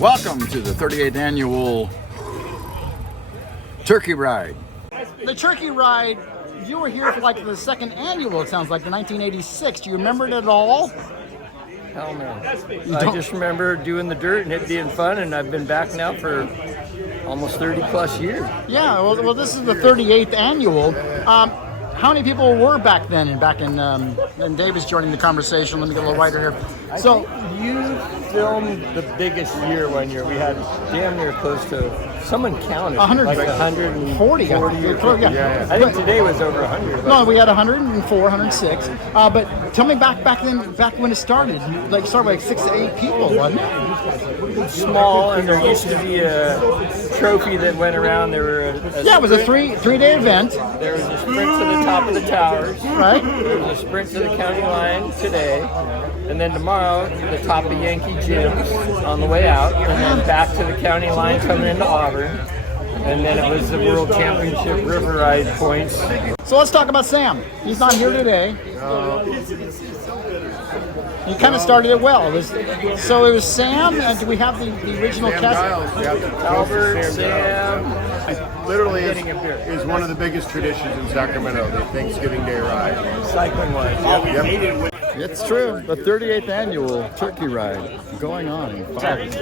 Welcome to the 38th annual Turkey Ride. The Turkey Ride, you were here for like the second annual, it sounds like, the 1986. Do you remember it at all? Hell no. I just remember doing the dirt and it being fun, and I've been back now for almost 30 plus years. Yeah, well this is the 38th annual. How many people were back then? And Dave is joining the conversation. Let me get a little wider here. So you filmed the biggest year one year. We had damn near close to, someone counted, 100, like 140. Yeah. I think today was over 100. No, we had 104, 106. But tell me back when it started. Like, it started with like 6 to 8 people, wasn't it? Small, and there used to be a trophy that went around. There were it was a three-day event. There was a sprint to the top of the towers. Right. There was a sprint to the county line today. And then tomorrow, the top of Yankee Gyms on the way out. And then back to the county line coming into Auburn. And then it was the World Championship River Ride points. So let's talk about Sam. He's not here today. You kind of started it well. So it was Sam, and do we have the original cast? Albert, Sam. Literally is one of the biggest traditions in Sacramento, the Thanksgiving Day ride. Cycling one. Yep. It's true, the 38th annual Turkey Ride going on in 5.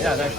Yeah, that's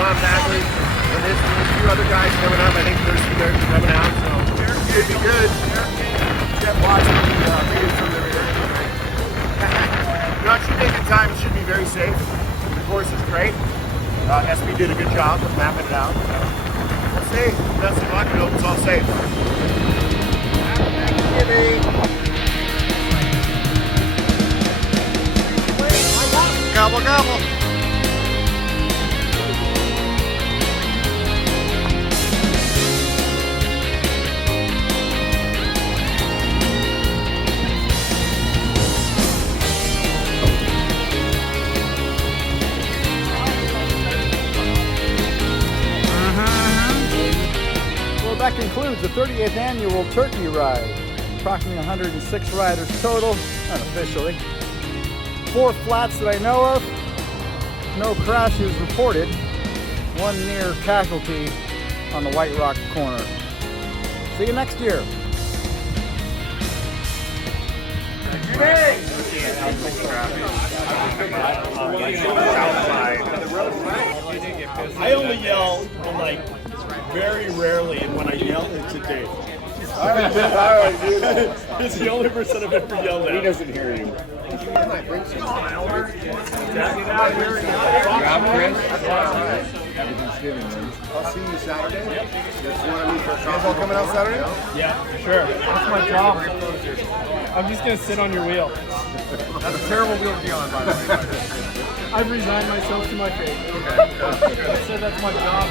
John Bagley, and there's a few other guys coming up. I think they're coming out, so it should be good. Jeff watching the videos from the rear. Not sure taking time. It should be very safe. The course is great. SB did a good job of mapping it out. So we'll see. Best of luck. I hope it's all safe. Gobble, gobble. Well, that concludes the 38th annual turkey ride. Approximately 106 riders total, unofficially. 4 flats that I know of. No crashes reported. 1 near casualty on the White Rock corner. See you next year. I only yell like very rarely, and when I yell, it's at Dave. He's the only person I've ever yelled at. He doesn't hear you. I'll see you Saturday. You guys all coming out Saturday? Yeah, sure. That's my job. I'm just gonna sit on your wheel. That's a terrible wheel to be on, by the way. I've resigned myself to my fate. I said that's my job.